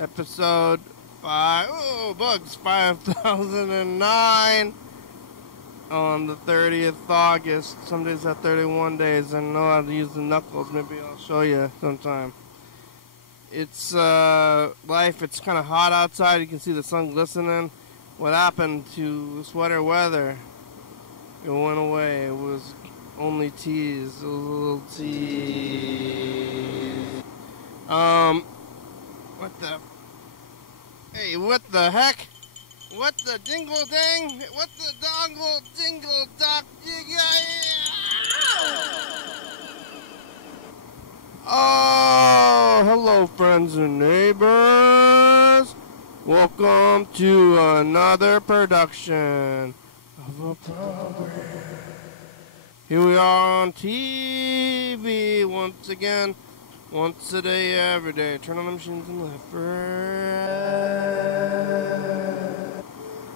Episode 5. Oh, bugs. 5009. On the 30th August. Some days have 31 days. I know how to use the knuckles. Maybe I'll show you sometime. It's life. It's kind of hot outside. You can see the sun glistening. What happened to sweater weather? It went away. It was only tease. It was a little tease. What the? Hey, what the heck? What the dingle dang? What the dongle dingle dock? Oh, hello, friends and neighbors. Welcome to another production of a program. Here we are on TV once again. Once a day, every day. Turn on the machines and left.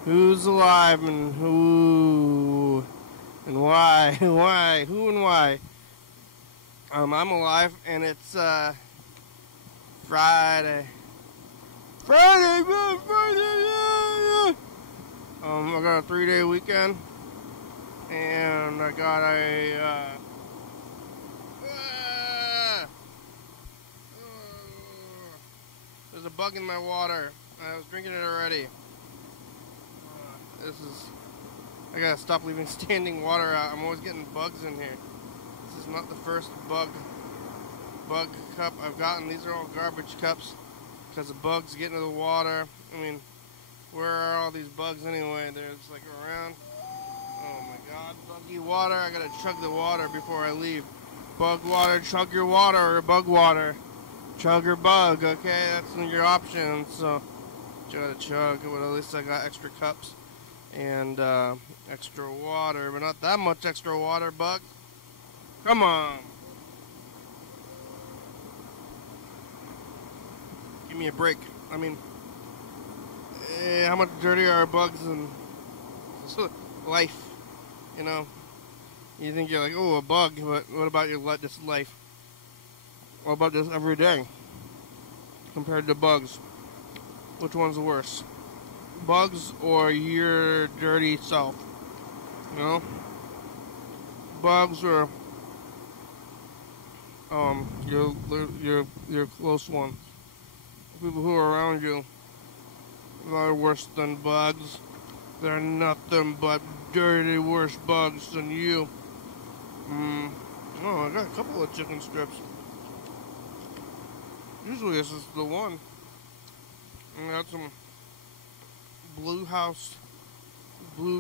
Who's alive and who and why? Why? Who and why? I'm alive, and it's Friday. Friday. I got a 3-day weekend, and I got a there's a bug in my water. I was drinking it already. I gotta stop leaving standing water out. I'm always getting bugs in here. This is not the first bug cup I've gotten. These are all garbage cups because the bugs get into the water. I mean, where are all these bugs anyway? They're just like around. Oh my god, buggy water. I gotta chug the water before I leave. Bug water, chug your water, or bug water. Chug or bug, okay? That's your options. So, gotta chug, but at least I got extra cups and extra water, but not that much extra water, bugs. Come on. Give me a break. I mean, how much dirtier are bugs than life? You know, you think you're like, oh, a bug, but what about this life? What about this every day compared to bugs? Which one's worse? Bugs or your dirty self? You know? Bugs or your close one. People who are around you are worse than bugs. They're nothing but dirty worse bugs than you. Oh, I got a couple of chicken strips. Usually this is the one. I got some Blue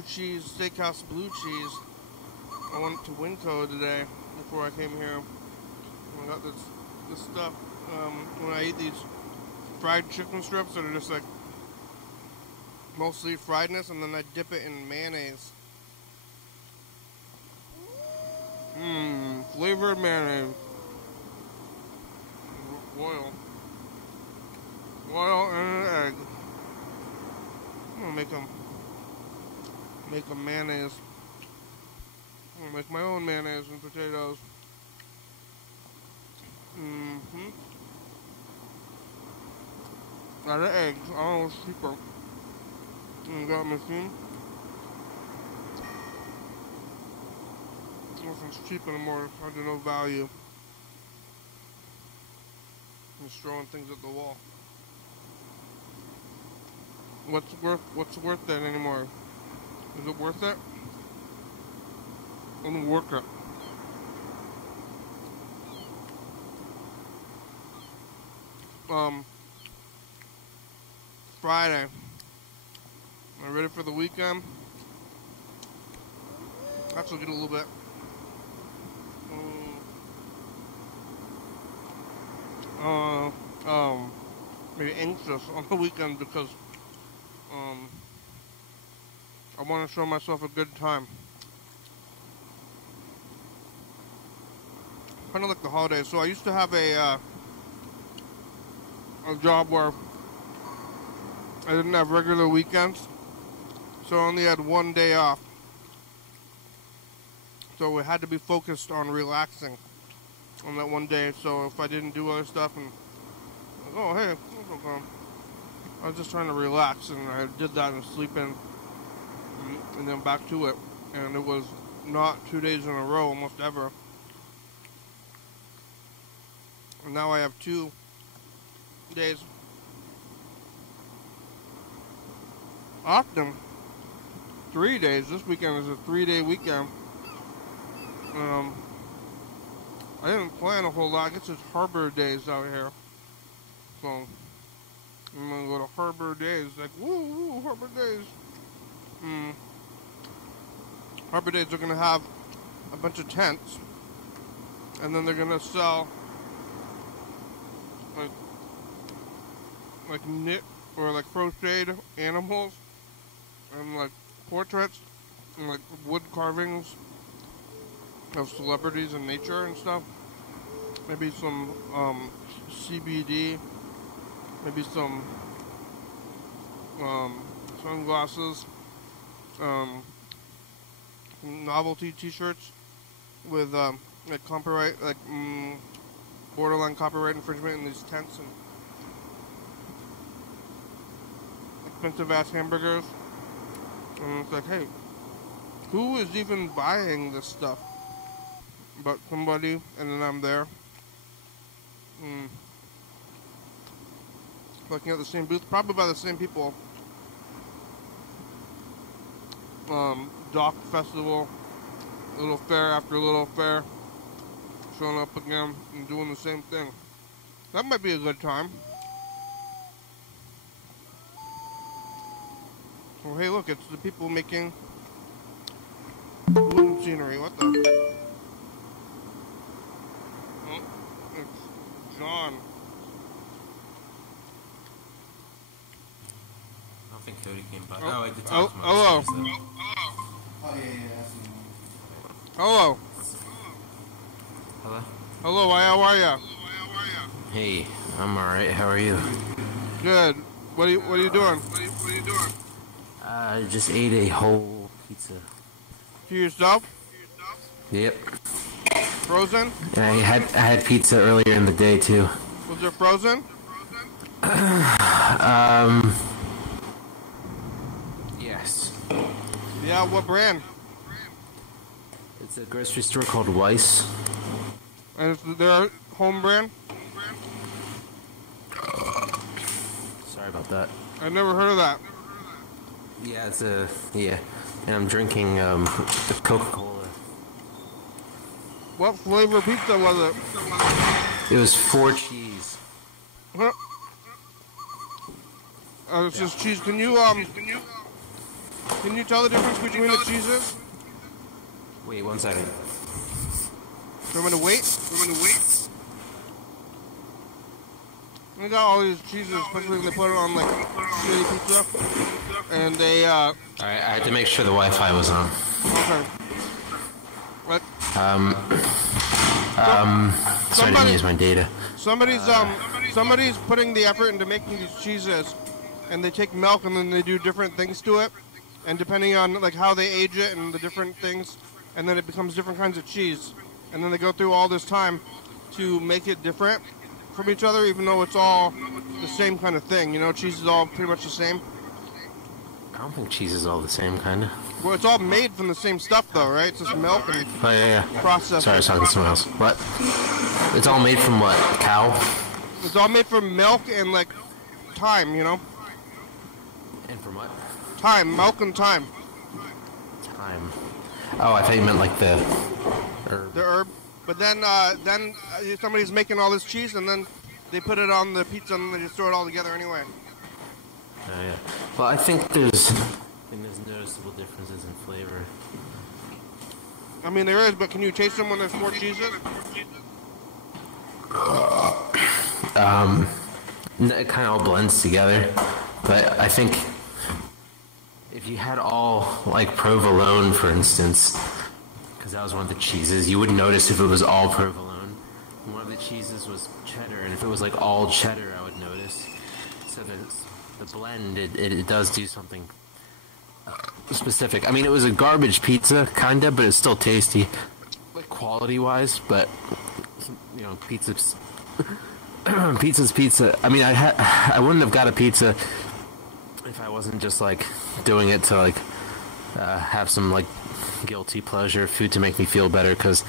Cheese, Steakhouse Blue Cheese. I went to Winco today before I came here. I got this stuff. When I eat these fried chicken strips that are just like mostly friedness, and then I dip it in mayonnaise. Flavored mayonnaise. Oil and an egg. I'm gonna make a mayonnaise. I'm gonna make my own mayonnaise and potatoes. Got an egg. I don't know what's cheaper. Got a machine. Nothing's cheap anymore. It's hard to know value. I'm just throwing things at the wall. What's worth that anymore? Is it worth it? Only work it. Friday. Am I ready for the weekend? Actually, get a little bit. Maybe anxious on the weekend because I want to show myself a good time. Kind of like the holidays. So I used to have a job where I didn't have regular weekends, so I only had one day off. So we had to be focused on relaxing on that one day. So if I didn't do other stuff and, oh hey, I was just trying to relax, and I did that and sleep in, and then back to it. And it was not 2 days in a row, almost ever. And now I have 2 days. Often 3 days. This weekend is a 3-day weekend. I didn't plan a whole lot. I guess it's Harbor Days out here. So I'm gonna go to Harbor Days. Like, woo, woo, Harbor Days. Harbor Days are gonna have a bunch of tents, and then they're gonna sell like knit or like crocheted animals and like portraits and like wood carvings of celebrities in nature and stuff. Maybe some CBD, maybe some sunglasses, novelty T-shirts with like copyright, like borderline copyright infringement in these tents, and expensive ass hamburgers. And it's like, hey, who is even buying this stuff? But somebody, and then I'm there. Looking at the same booth, probably by the same people. Dock Festival, little fair after little fair, showing up again and doing the same thing. That might be a good time. Oh, hey, look, it's the people making wooden scenery. What the? Oh, it's John. I don't think Cody came by. Oh, I did talk to him. Hello. Oh, yeah. Hello. Hello? Hello, how are ya? Hey, I'm alright. How are you? Good. What are you doing? I just ate a whole pizza. To yourself? Yep. Frozen? And I had pizza earlier in the day too. Was it frozen? Yes. Yeah, what brand? It's a grocery store called Weiss. And it's their home brand? Sorry about that. I've never heard of that. Yeah, yeah. And I'm drinking the Coca-Cola. What flavor pizza was it? It was 4 cheese. Huh? It's just cheese. Can you tell the difference between the cheeses? Wait, 1 second. Do you want me to wait? We got all these cheeses, especially when they put it on like shitty pizza. And they Alright, I had to make sure the Wi-Fi was on. okay. What? So I didn't use my data. Somebody's putting the effort into making these cheeses, and they take milk and then they do different things to it, and depending on like how they age it and the different things, and then it becomes different kinds of cheese, and then they go through all this time to make it different from each other, even though it's all the same kind of thing. You know, cheese is all pretty much the same. I don't think cheese is all the same, kind of. Well, it's all made from the same stuff, though, right? It's just milk and Oh, yeah. processed. Sorry, I was talking to someone else. What? It's all made from what? Cow? It's all made from milk and, like, thyme, you know? And from what? Thyme, milk and thyme. Thyme. Oh, I thought you meant like the herb. The herb. But then somebody's making all this cheese, and then they put it on the pizza, and they just throw it all together anyway. Oh, yeah. Well, I think there's noticeable differences in flavor. I mean, there is, but can you taste them when there's 4 cheeses? It kind of all blends together, but I think if you had all, like, provolone, for instance, because that was one of the cheeses, you wouldn't notice if it was all provolone. One of the cheeses was cheddar, and if it was, like, all cheddar, I would notice. So the blend, it does do something specific. I mean, it was a garbage pizza, kind of, but it's still tasty, like, quality-wise, but, you know, pizza's pizza. I mean, I wouldn't have got a pizza if I wasn't just like doing it to like have some like guilty pleasure food to make me feel better. Because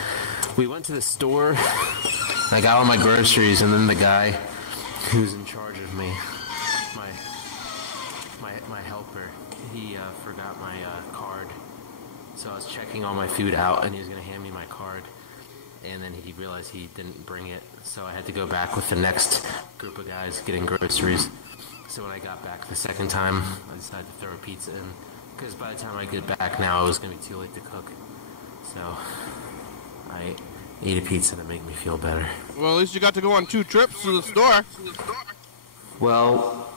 we went to the store, I got all my groceries, and then the guy who's in charge of me, my helper, he forgot my card. So I was checking all my food out, and he was going to hand me my card. And then he realized he didn't bring it, so I had to go back with the next group of guys getting groceries. So when I got back the second time, I decided to throw a pizza in, because by the time I get back now, it was going to be too late to cook. So I ate a pizza to make me feel better. Well, at least you got to go on 2 trips to the store. Well,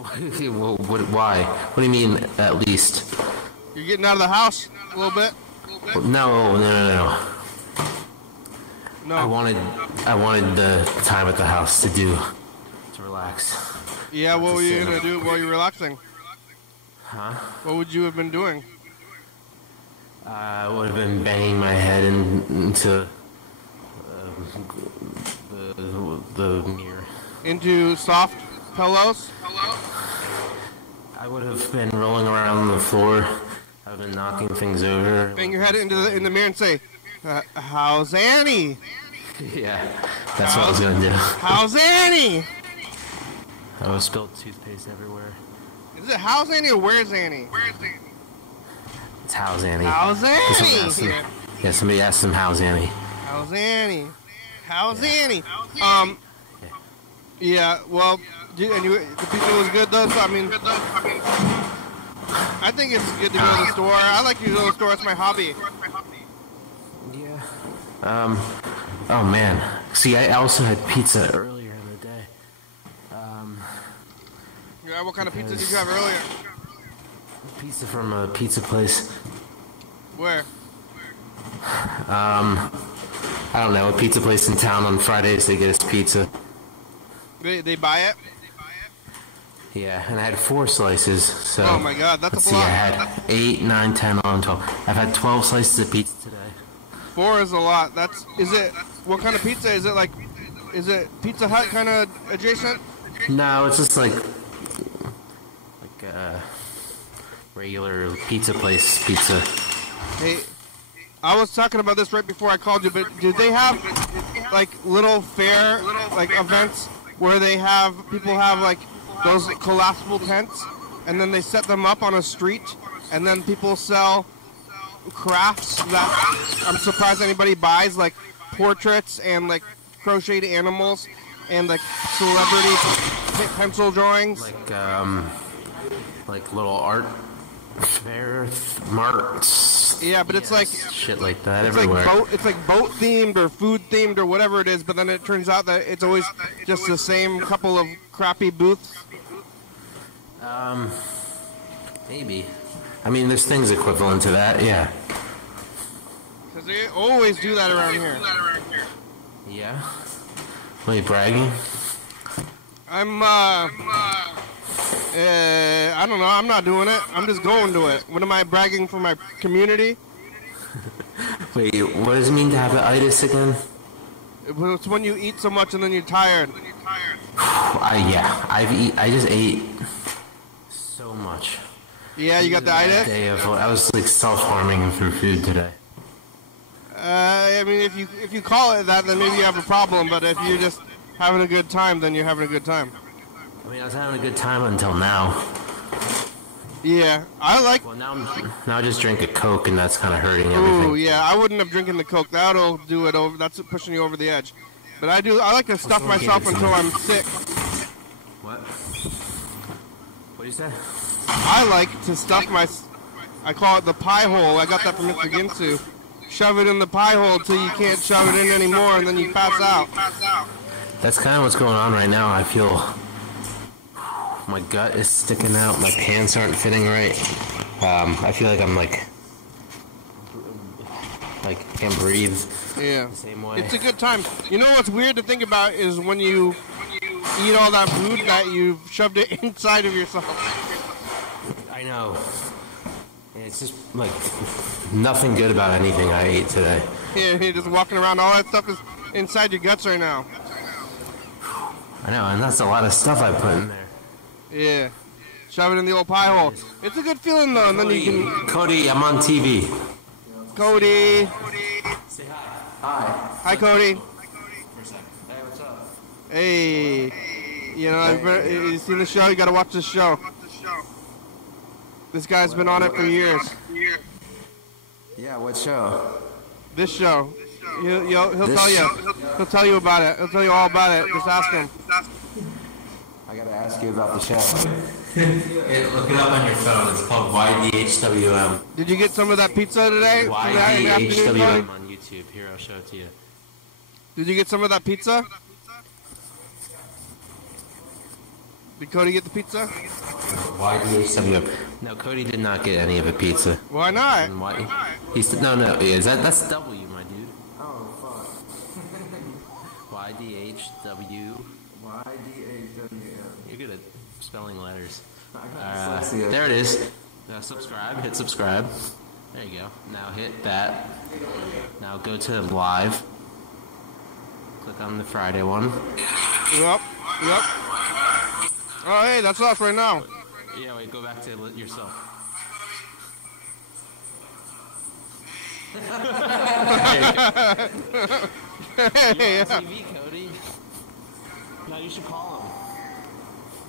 why? What do you mean, at least? You're getting out of the house a little bit? No. No. I wanted the time at the house to relax. Yeah, what were you going to do while you're relaxing? Huh? What would you have been doing? I would have been banging my head into the mirror. Into soft pillows? I would have been rolling around on the floor. I would have been knocking things over. Bang your head in the mirror and say, how's Annie? Yeah, that's what I was going to do. How's Annie? I would have spilled toothpaste everywhere. Is it how's Annie or where's Annie? It's how's Annie. How's Annie? Yeah, somebody asked him how's Annie. How's Annie? How's Annie? Yeah, well, the pizza was good though, so I mean, I think it's good to go to the store. I like to go to the store, it's my hobby. Yeah. Oh man. See, I also had pizza earlier in the day. Yeah, what kind of pizza did you have earlier? Pizza from a pizza place. Where? I don't know, a pizza place in town on Fridays, they get us pizza. They buy it? Yeah, and I had 4 slices, so... Oh my god, that's a lot. I had 8, 9, 10, 11, 12. I've had 12 slices of pizza today. 4 is a lot. What kind of pizza? Is it Pizza Hut kind of adjacent? No, it's just like a regular pizza place pizza. Hey, I was talking about this right before I called you, but do they have like little fair like events where people have like those collapsible tents, and then they set them up on a street, and then people sell crafts that I'm surprised anybody buys, like portraits and like crocheted animals and like celebrity pencil drawings, like little art fair marts. Yeah, but it's like shit like that everywhere. It's like boat themed or food themed or whatever it is, but then it turns out that it's always just the same couple of crappy booths. Maybe. I mean, there's things equivalent to that, yeah. Because they always do that around here. Yeah? Are you bragging? I don't know. I'm not doing it. I'm just going to it. What am I bragging for my community? Wait, what does it mean to have the itis again? It's when you eat so much and then you're tired. I just ate so much. Yeah, you got the itis? I was like self-harming through food today. I mean, if you call it that, then maybe you have a problem. But if you're just having a good time, then you're having a good time. I mean, I was having a good time until now. Yeah, I like... Well, now I just drink a Coke, and that's kind of hurting everything. Ooh, yeah, I wouldn't have drinking the Coke. That'll do it over. That's pushing you over the edge. But I like to stuff myself until I'm sick. What? What do you say? I like to stuff I call it the pie hole. I got that from Mr. Ginsu. Shove it in the pie hole until you can't shove it in anymore, and then you pass out. That's kind of what's going on right now. I feel my gut is sticking out. My pants aren't fitting right. I feel like I'm like can't breathe. Yeah. The same way. It's a good time. You know what's weird to think about is when you eat all that food that you've shoved it inside of yourself. I know. It's just like nothing good about anything I ate today. Yeah, you're just walking around. All that stuff is inside your guts right now. I know, and that's a lot of stuff I put in there. Yeah. Shove it in the old pie hole. It's a good feeling though, and then you can. Cody, I'm on TV. Cody. Say hi. Hi. Hi, Cody. For a second. Hey, what's up? Hey. You know, you seen the show? You gotta watch this show. This guy's been on it for years. Yeah, what show? This show. He'll tell you. He'll tell you about it. He'll tell you all about it. Just ask him. I gotta ask you about the show. Look it up on your phone. It's called YDHWM. Did you get some of that pizza today? YDHWM on YouTube. Here, I'll show it to you. Did you get some of that pizza? Did Cody get the pizza? YDHWM. No, Cody did not get any of the pizza. Why not? And why? He said, no. That's W, my dude. Oh, fuck. YDHW. YDHWM. You're good at spelling letters. Dyslexia. There it is. Now subscribe. Hit subscribe. There you go. Now hit that. Now go to live. Click on the Friday one. Yep. Oh, hey, that's us right now. Yeah, wait, go back to yourself. You're on TV, Cody. No, you should call him.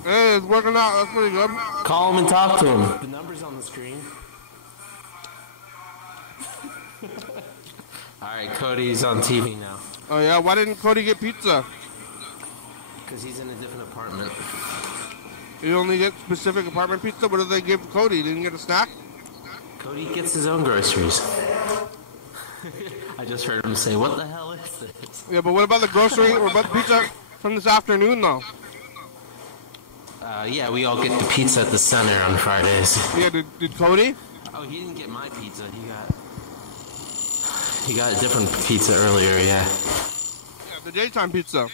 Hey, it's working out. That's pretty good. Call him and talk to him. The number's on the screen. Alright, Cody's on TV now. Oh, yeah? Why didn't Cody get pizza? Because he's in a different apartment. You only get specific apartment pizza? What did they give Cody? Didn't he get a snack? Cody gets his own groceries. I just heard him say, what the hell is this? Yeah, but what about the grocery or about the pizza from this afternoon, though? Yeah, we all get the pizza at the center on Fridays. Yeah, did Cody? Oh, he didn't get my pizza. He got a different pizza earlier, yeah. Yeah, the daytime pizza.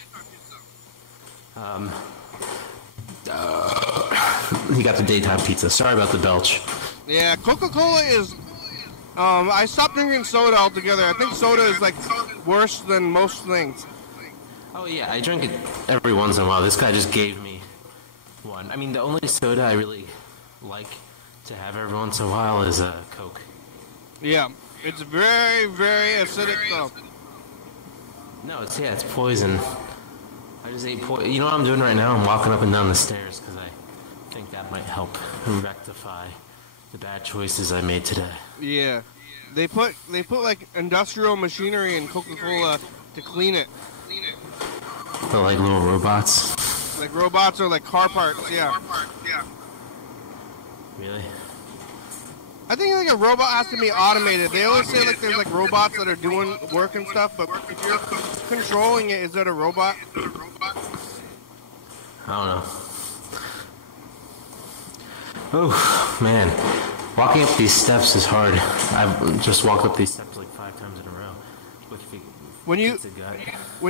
He got the daytime pizza. Sorry about the belch. Yeah, Coca-Cola is... I stopped drinking soda altogether. I think soda is, like, worse than most things. Oh, yeah, I drink it every once in a while. This guy just gave me one. I mean, the only soda I really like to have every once in a while is Coke. Yeah, it's very, very acidic, though. No, it's poison. I just ate poison. You know what I'm doing right now? I'm walking up and down the stairs because I think that might help rectify the bad choices I made today. Yeah, they put like industrial machinery in Coca-Cola to clean it. They're like little robots. Like robots or like car parts, yeah. Really? I think like a robot has to be automated. They always say like there's like robots that are doing work and stuff, but if you're controlling it, is that a robot? I don't know. Oh, man. Walking up these steps is hard. I've just walked up these steps like 5 times in a row. When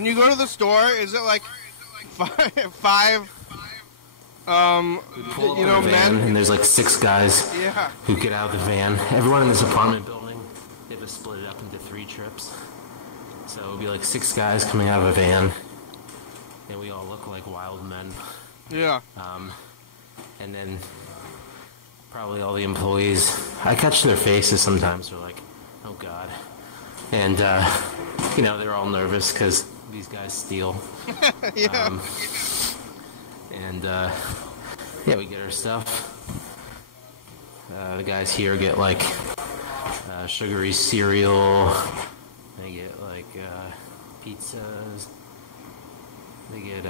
you go to the store, is it like five men, and there's like 6 guys yeah. who get out of the van. Everyone in this apartment building, they have to split it up into 3 trips. So it would be like 6 guys coming out of a van, and we all look like wild men. Yeah. And then probably all the employees, I catch their faces sometimes. They're like, oh God. And, they're all nervous because these guys steal. Yeah. We get our stuff. The guys here get like sugary cereal. They get like pizzas. They get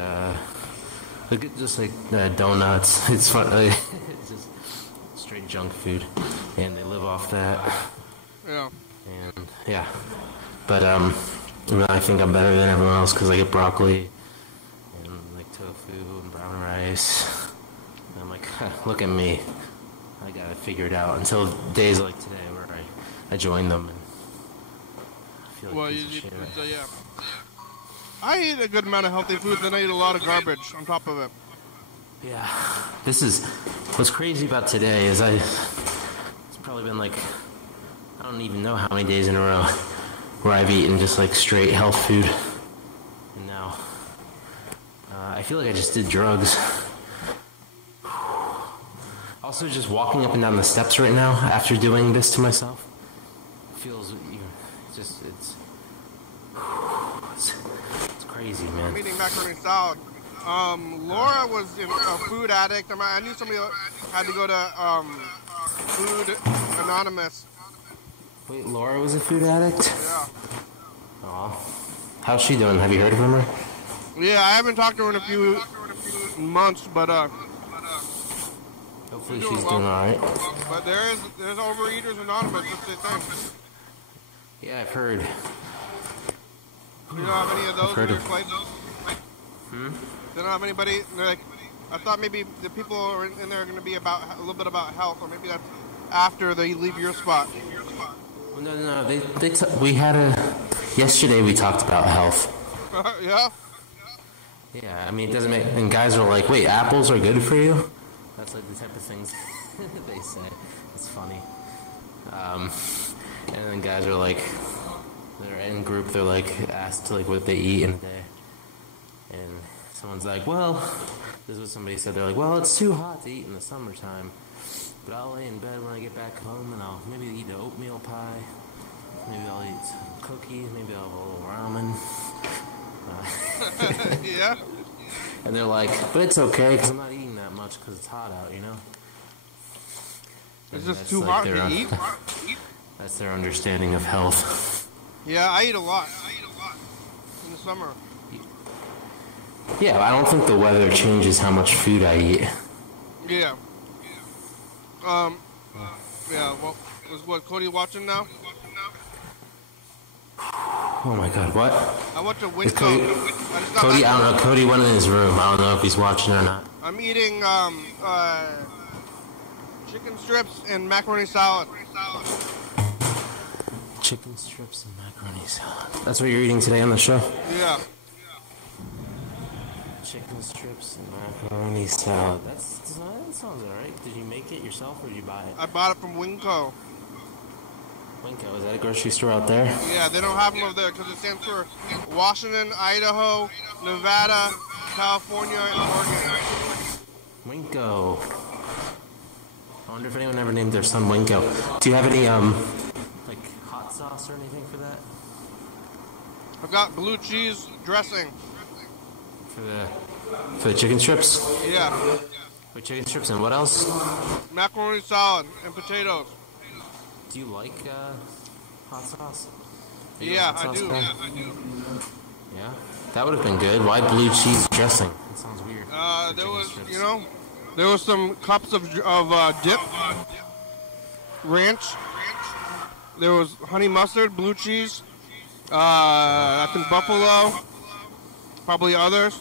just like donuts. It's fun. It's just straight junk food, and they live off that. Yeah. And yeah, but I think I'm better than everyone else because I get broccoli and like tofu and brown rice. And I'm like, look at me. I got it figured out until days like today where I join them and I feel like well, a you piece of eat shit. pizza, yeah. I eat a good amount of healthy food, then I eat a lot of garbage on top of it. Yeah, this is what's crazy about today is it's probably been like I don't even know how many days in a row where I've eaten just like straight health food, and now I feel like I just did drugs. Also, just walking up and down the steps right now after doing this to myself feels it's crazy, man. I'm eating macaroni salad. Laura was a food addict. I knew somebody had to go to Food Anonymous. Wait, Laura was a food addict? Yeah. Aw. How's she doing? Have you heard from her? Yeah, I haven't talked to her in a few months, but hopefully she's doing alright. But there's Overeaters Anonymous. That's the thing. Yeah, I've heard. You don't have any of those in your place? They don't have anybody. Like, I thought maybe the people in there are going to be about a little bit about health, or maybe that's after they leave your spot. Well, no. We had yesterday we talked about health. Yeah. Yeah, I mean, it doesn't make... And guys are like, wait, apples are good for you? That's like the type of things they say. It's funny. And then guys are like... They're in group, they're like, asked like what they eat in a day. And someone's like, well... This is what somebody said. They're like, well, it's too hot to eat in the summertime. But I'll lay in bed when I get back home and I'll maybe eat an oatmeal pie. Maybe I'll eat some cookies. Maybe I'll have a little ramen. Yeah. And they're like, but it's okay because I'm not eating that much because it's hot out, you know? It's just too hot to eat? That's their understanding of health. Yeah, I eat a lot. In the summer. Yeah, I don't think the weather changes how much food I eat. Yeah. Yeah, well, is what Cody watching now? Oh my god, what? I went to Is Cody, Cody, I don't know, Cody went in his room. I don't know if he's watching or not. I'm eating chicken strips and macaroni salad. Chicken strips and macaroni salad. That's what you're eating today on the show? Yeah. Chicken strips and macaroni salad. That sounds alright. Did you make it yourself or did you buy it? I bought it from Winco. Winco, is that a grocery store out there? Yeah, they don't have them over there because it stands for Washington, Idaho, Nevada, California, and Oregon. Winco. I wonder if anyone ever named their son Winco. Do you have any, like, hot sauce or anything for that? I've got blue cheese dressing. For the chicken strips? Yeah. For chicken strips and what else? Macaroni salad and potatoes. Do you like hot sauce? Yeah, hot sauce I do. guy? Yeah? That would have been good. Why blue cheese dressing? That sounds weird. There was, there was some cups of dip, ranch. There was honey mustard, blue cheese. I think buffalo. Probably others.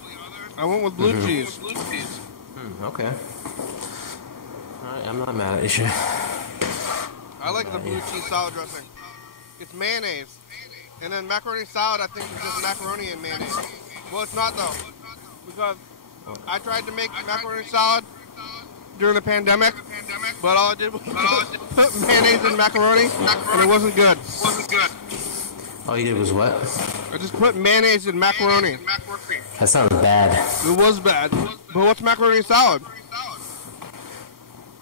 I went with blue cheese. Okay. Alright, I'm not mad at you. I like the blue cheese salad dressing. It's mayonnaise. And then macaroni salad, I think, is just macaroni and mayonnaise. Well, it's not, though. Because I tried to make macaroni salad during the pandemic, but all I did was put mayonnaise in macaroni, and it wasn't good. All you did was what? I just put mayonnaise in macaroni. That sounds bad. It was bad. But what's macaroni salad?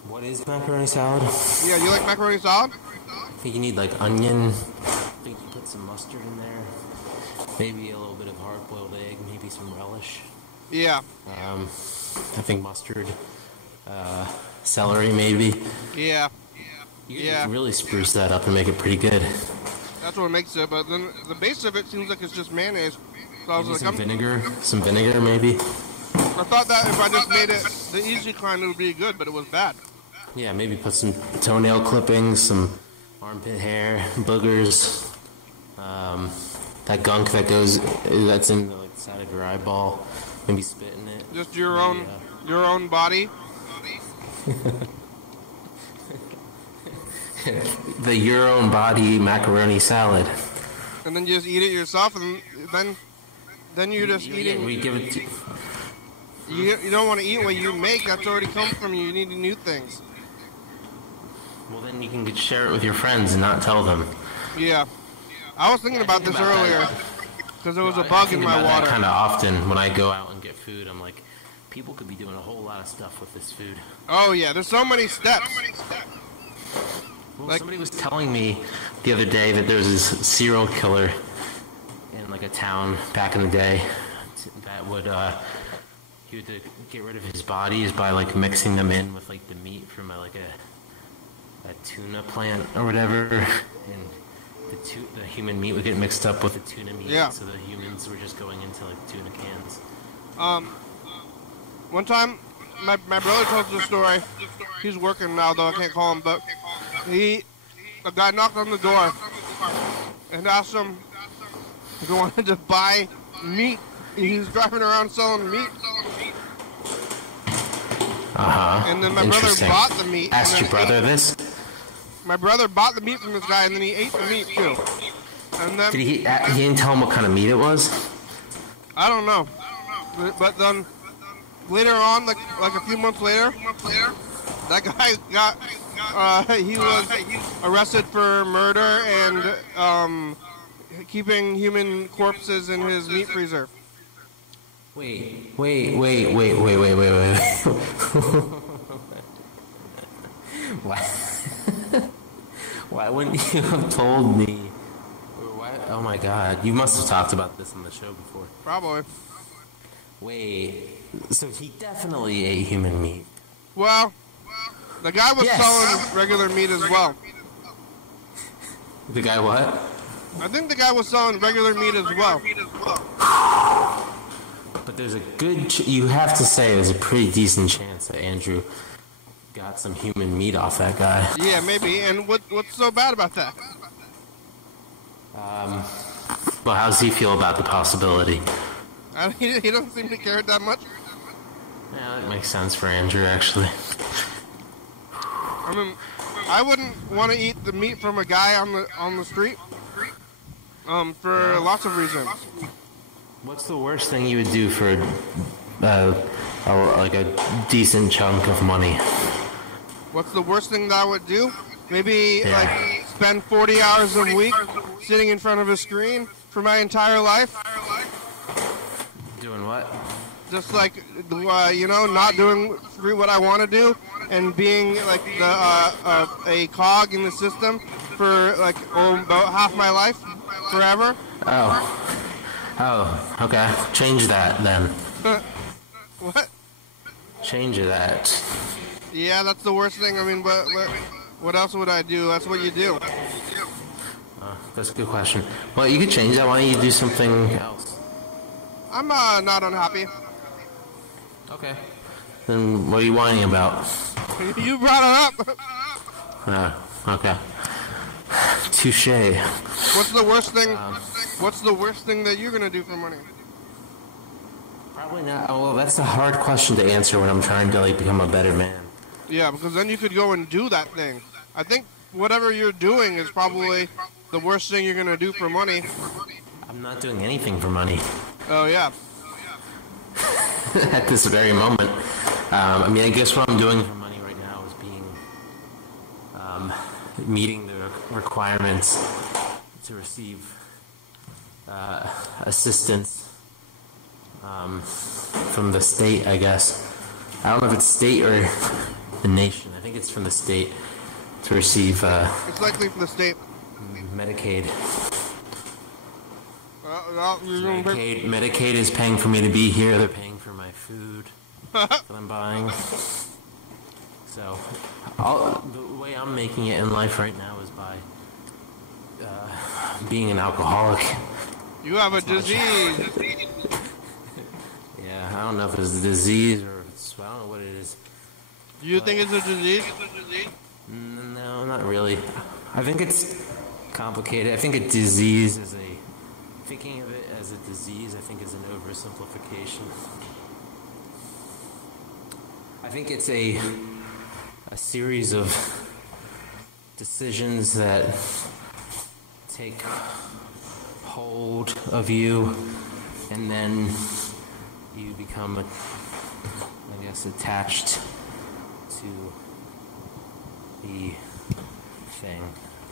What is macaroni salad? Yeah, you like macaroni salad? I think you need like onion. I think you put some mustard in there. Maybe a little bit of hard-boiled egg. Maybe some relish. Yeah. I think mustard. Celery maybe. Yeah. You can really spruce that up and make it pretty good. That's what makes it, but then the base of it seems like it's just mayonnaise. So I was Maybe like, some vinegar maybe. I thought that if I just made it the easy kind, it would be good, but it was bad. Yeah, maybe put some toenail clippings, some armpit hair, boogers, that gunk that's in the side of your eyeball. Maybe spit in it. Just your own body. Your own body macaroni salad. And then you just eat it yourself, and then you're just eating. We give it to you don't want to eat what you make. That's already come from you. You need new things. Well, then you can share it with your friends and not tell them. Yeah. I was thinking about this earlier because there was a bug in my water. Kind of often when I go out and get food, I'm like, people could be doing a whole lot of stuff with this food. Oh yeah, there's so many steps. Well, Like, somebody was telling me the other day that there was this serial killer in like a town back in the day that would he would get rid of his bodies by like mixing them in with like the meat from a tuna plant or whatever, and the human meat would get mixed up with the tuna meat. Yeah. So the humans were just going into like tuna cans. One time, my brother tells the story. He's working now, though I can't call him, but a guy knocked on the door and asked him if he wanted to buy meat. He was driving around selling meat. And then my brother bought the meat. Asked your brother this? My brother bought the meat from this guy, and then he ate the meat too. And then He didn't tell him what kind of meat it was? I don't know, but then later on, like a few months later, that guy got he was arrested for murder and keeping human corpses in his meat freezer. Wait. Why wouldn't you have told me? Or why? Oh my God, you must have talked about this on the show before. Probably. Wait, so he definitely ate human meat. Well, the guy was selling regular meat as well. The guy what? I think the guy was selling regular meat as well. But there's a good, you have to say there's a pretty decent chance that Andrew got some human meat off that guy. Yeah, maybe. And what's so bad about that? Well, how does he feel about the possibility? He doesn't seem to care that much. Yeah, that makes sense for Andrew, actually. I mean, I wouldn't want to eat the meat from a guy on the street. For lots of reasons. What's the worst thing you would do for like a decent chunk of money? What's the worst thing that I would do? Maybe like spend 40 hours a week sitting in front of a screen for my entire life. Doing what? Just like not doing what I want to do and being like a cog in the system for like about half my life, forever. Oh, okay. Change that then. What? Change that. Yeah, that's the worst thing. I mean, what else would I do? That's what you do. That's a good question. Well, you could change that. Why don't you do something else? I'm not unhappy. Okay. Then what are you whining about? You brought it up. Okay. Touche. What's the worst thing? What's the worst thing that you're gonna do for money? Probably not. Oh, well, that's a hard question to answer when I'm trying to like become a better man. Yeah, because then you could go and do that thing. I think whatever you're doing is probably the worst thing you're gonna do for money. I'm not doing anything for money. Oh yeah. At this very moment. I mean, I guess what I'm doing for money right now is meeting the requirements to receive assistance from the state, I guess. I don't know if it's state or the nation. I think it's from the state to receive It's likely from the state. Medicaid. Medicaid. Medicaid is paying for me to be here. They're paying for my food that I'm buying. So, the way I'm making it in life right now is by being an alcoholic. You have a disease. Yeah, I don't know if it's a disease or I don't know what it is. You think it's a disease? No, not really. I think it's complicated. I think a disease is thinking of it as a disease, I think is an oversimplification. I think it's a series of decisions that take hold of you, and then you become, I guess, attached to the thing.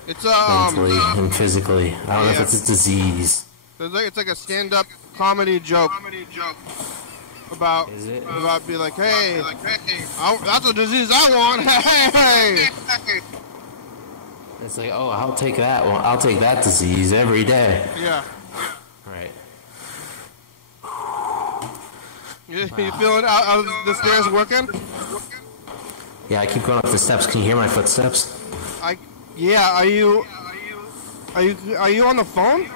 It's mentally and physically. I don't know if it's a disease. It's like a stand-up comedy joke. about Is it? about be like, hey, that's a disease I want. Hey. It's like, oh, I'll take that one. I'll take that disease every day. Yeah. Right. You feeling out the stairs working? Yeah, I keep going up the steps. Can you hear my footsteps? Yeah. Are you on the phone?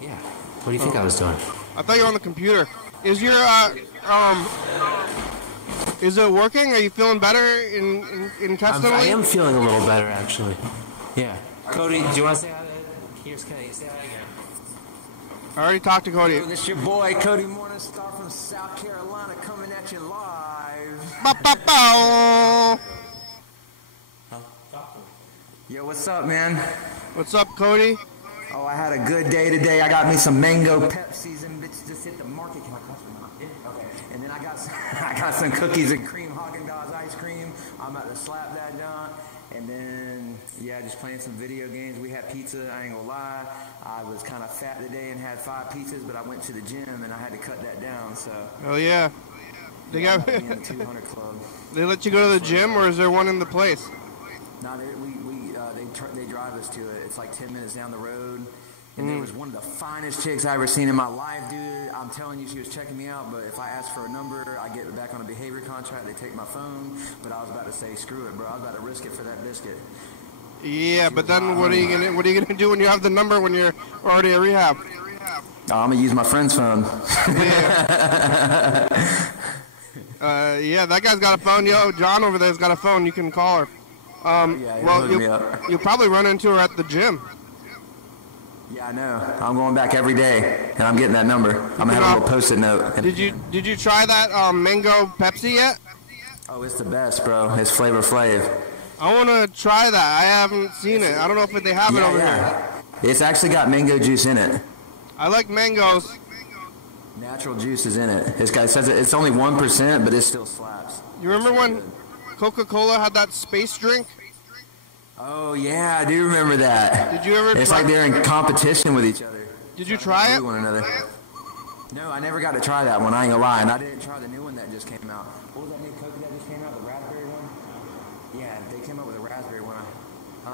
Yeah. What do you think I was doing? I thought you were on the computer. Is your is it working? Are you feeling better intestinally? I am feeling a little better, actually. Yeah. Cody, do you want to say hi to... Here's Cody. Say hi again. I already talked to Cody. This your boy, Cody Morningstar from South Carolina, coming at you live. Ba-ba-bow. Yo, what's up, man? What's up, Cody? Oh, I had a good day today. I got me some mango Pepsis and bitch just hit the market. Can I cuss or not? Yeah. Okay. And then I got some cookies and cream, Haagen-Dazs ice cream. I'm about to slap that down. And then, yeah, just playing some video games. We had pizza, I ain't gonna lie. I was kind of fat today and had 5 pizzas, but I went to the gym and I had to cut that down, so. Oh, yeah. They got I'm in the 200 club. They let you go to the gym, or is there one in the place? No, they drive us to it. It's like 10 minutes down the road. And there was one of the finest chicks I ever seen in my life, dude. I'm telling you, she was checking me out. But if I ask for a number, I get back on a behavior contract. They take my phone. But I was about to say, screw it, bro. I was about to risk it for that biscuit. Yeah, but then what are you gonna do when you have the number when you're already at rehab? Oh, I'm gonna use my friend's phone. Yeah, that guy's got a phone. Yo, John over there's got a phone. You can call her. You'll probably run into her at the gym. Yeah, I know. I'm going back every day, and I'm getting that number. I'm gonna have a little post-it note. Did you try that mango Pepsi yet? Oh, it's the best, bro. It's Flavor Flav. I want to try that. I haven't seen it. I don't know if they have it over here. It's actually got mango juice in it. I like mangoes. Natural juice is in it. This guy says it's only 1%, but it still slaps. You remember when Coca-Cola had that space drink? Oh, yeah, I do remember that. Did you ever It's like they're in competition with each other. Did you try it? One another. No, I never got to try that one, I ain't gonna lie. And I didn't try the new one that just came out. What was that new Coke that just came out? The raspberry one? Yeah, they came out with a raspberry one.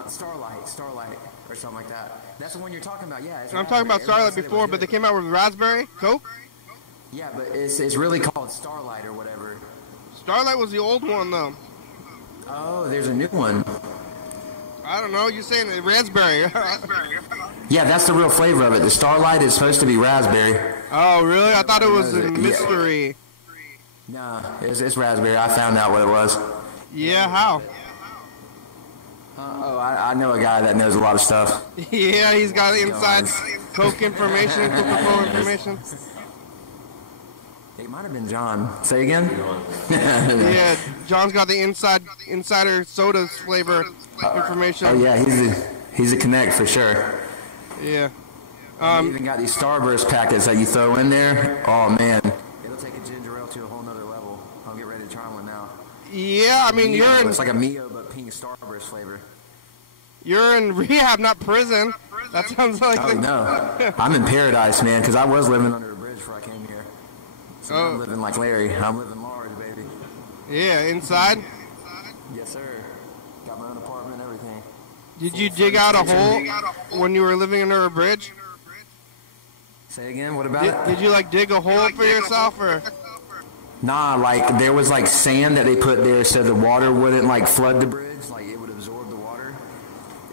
Starlight, or something like that. That's the one you're talking about, yeah. I'm talking about Starlight before, but they came out with raspberry Coke? Yeah, but it's really called Starlight or whatever. Starlight was the old one, though. Oh, there's a new one. I don't know. You're saying raspberry. Yeah, that's the real flavor of it. The Starlight is supposed to be raspberry. Oh, really? I thought it was a mystery. No, it's raspberry. I found out what it was. Yeah, how? I know a guy that knows a lot of stuff. Yeah, he's got inside Coke information, Coca-Cola information. It might have been John. Say again? Yeah, John's got the insider soda flavor information. Oh yeah, he's a connect for sure. Yeah. You even got these Starburst packets that you throw in there. Oh man, it'll take a ginger ale to a whole nother level. I'll get ready to try one now. Yeah, I mean It's like a Mio but pink Starburst flavor. You're in rehab, not prison. That sounds like. Oh no, I'm in paradise, man, because I was living under a bridge before I came here. So I'm living like Larry. I'm living large, baby. Yeah, inside? Yes, sir. Got my own apartment, everything. Did you dig out a hole when you were living under a bridge? Say again, what about it? Did you like dig a hole for yourself or? Nah, like there was like sand that they put there so the water wouldn't like flood the bridge, like it would absorb the water.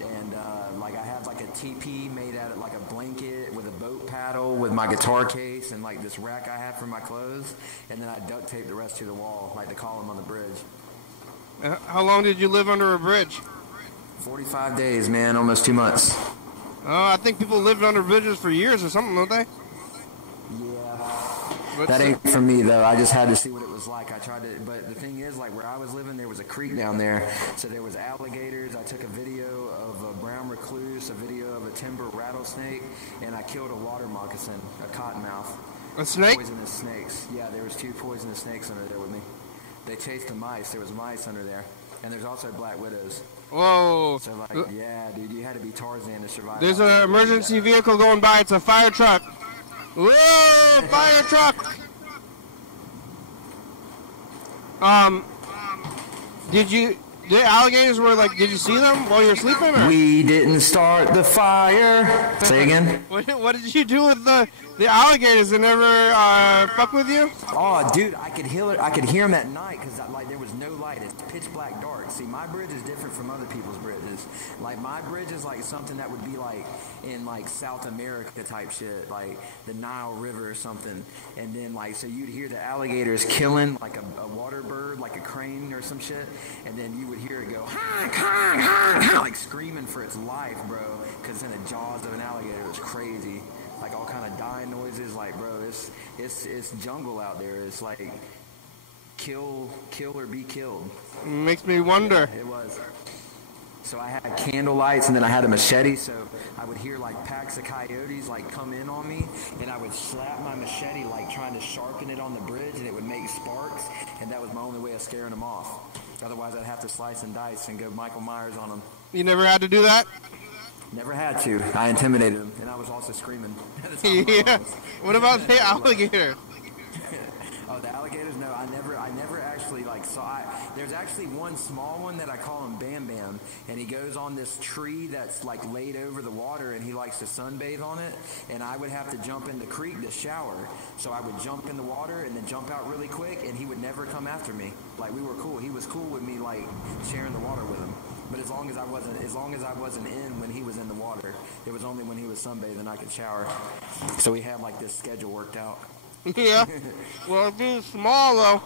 And like I had like a teepee made out of like a blanket with a boat paddle with my guitar case and like this rack I had for my clothes, and then I duct taped the rest to the wall, like the column on the bridge. How long did you live under a bridge? 45 days, man, almost 2 months. Oh, I think people lived under bridges for years or something, don't they? Yeah. That ain't for me, though. I just had to see what it was like. I tried to, but the thing is, like, where I was living, there was a creek down there, so there was alligators. I took a video of a brown recluse, a video of a timber rattlesnake, and I killed a water moccasin, a cottonmouth. A snake? Poisonous snakes. Yeah, there was 2 poisonous snakes under there with me. They chased the mice. There was mice under there. And there's also black widows. Whoa. So, like, yeah, dude, you had to be Tarzan to survive. There's an emergency vehicle going by. It's a fire truck. Whoa, fire truck. The alligators were like, did you see them while you were sleeping? Or? We didn't start the fire. Say again. What did you do with the alligators? They never fuck with you? Oh, dude, I could hear them at night because like there was no light. It's pitch black dark. See, my bridge is different from other people's bridges. Like my bridge is like something that would be like in like South America type shit, like the Nile River or something. And then like so you'd hear the alligators killing like a water bird, like a crane or some shit, and then you would hear it go honk, honk, honk, honk, like screaming for its life, bro. Because in the jaws of an alligator, it was crazy. Like all kind of dying noises, like bro, it's jungle out there. It's like kill or be killed. Makes me wonder. It was. So I had candle lights and then I had a machete, so I would hear like packs of coyotes like come in on me, and I would slap my machete like trying to sharpen it on the bridge, and it would make sparks, and that was my only way of scaring them off. Otherwise I'd have to slice and dice and go Michael Myers on them. You never had to do that? Never had to. I intimidated them, and I was also screaming. Yeah. What about the alligator? Oh, the alligators? No, I never actually like saw. There's actually one small one that I call him Bam Bam, and he goes on this tree that's like laid over the water, and he likes to sunbathe on it. And I would have to jump in the creek to shower, so I would jump in the water and then jump out really quick, and he would never come after me. Like we were cool. He was cool with me, like sharing the water with him. But as long as I wasn't in when he was in the water, it was only when he was sunbathing I could shower. So we had like this schedule worked out. Yeah. Well, if he's small though,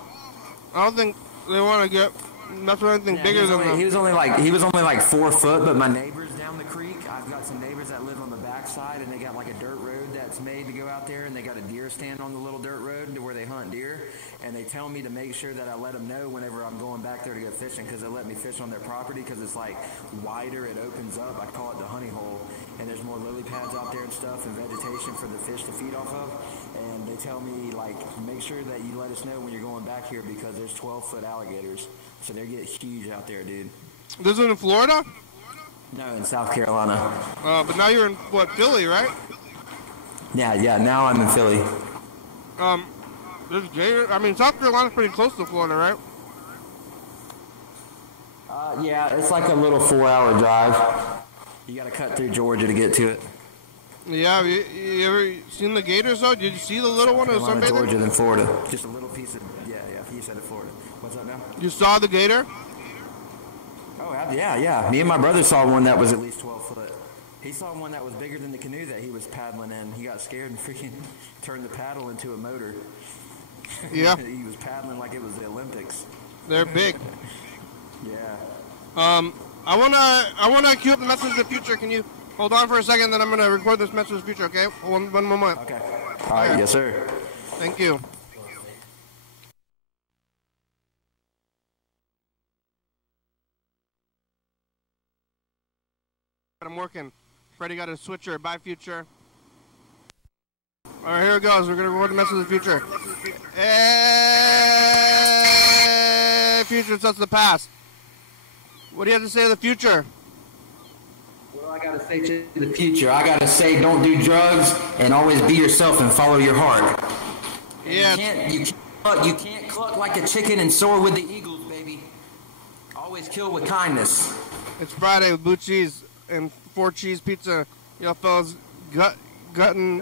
I don't think they want to get mess with anything bigger than them. He was only like 4 foot. But my neighbors down the creek, I've got some neighbors that live on the backside, and they got like a dirt road that's made to go out there, and they got a deer stand on the little dirt road to where they hunt deer. And they tell me to make sure that I let them know whenever I'm going back there to go fishing, because they let me fish on their property because it's like wider, it opens up. I call it the honey hole, and there's more lily pads out there and stuff and vegetation for the fish to feed off of. And they tell me like make sure that you let us know when you're going back here because there's 12-foot alligators, so they get huge out there, dude. This is in Florida? No, in South Carolina. But now you're in Philly, right? Yeah. Now I'm in Philly. There's Gators. I mean, South Carolina's pretty close to Florida, right? Yeah, it's like a little 4-hour drive. You got to cut through Georgia to get to it. Yeah, you ever seen the Gators though? Did you see the little one or something? Georgia than Florida. Just a little piece of yeah. You said it, Florida. What's up now? You saw the gator? Oh yeah. Me and my brother saw one that was at least 12 foot. He saw one that was bigger than the canoe that he was paddling in. He got scared and freaking turned the paddle into a motor. Yeah. He was paddling like it was the Olympics. They're big. Yeah. I wanna queue up the message of the future. Can you hold on for a second? Then I'm gonna record this message of the future. Okay. One moment. Okay. All right. Yes, sir. Thank you. I'm working. Freddie got a switcher. Bye, future. All right, here it goes. We're going to record the message of the future. Hey, future, that's the past. What do you have to say of the future? What do I got to say to the future? I got to say don't do drugs and always be yourself and follow your heart. Yeah. You can't cluck like a chicken and soar with the eagles, baby. Always kill with kindness. It's Friday with blue cheese and 4 cheese pizza. Y'all fellas gutting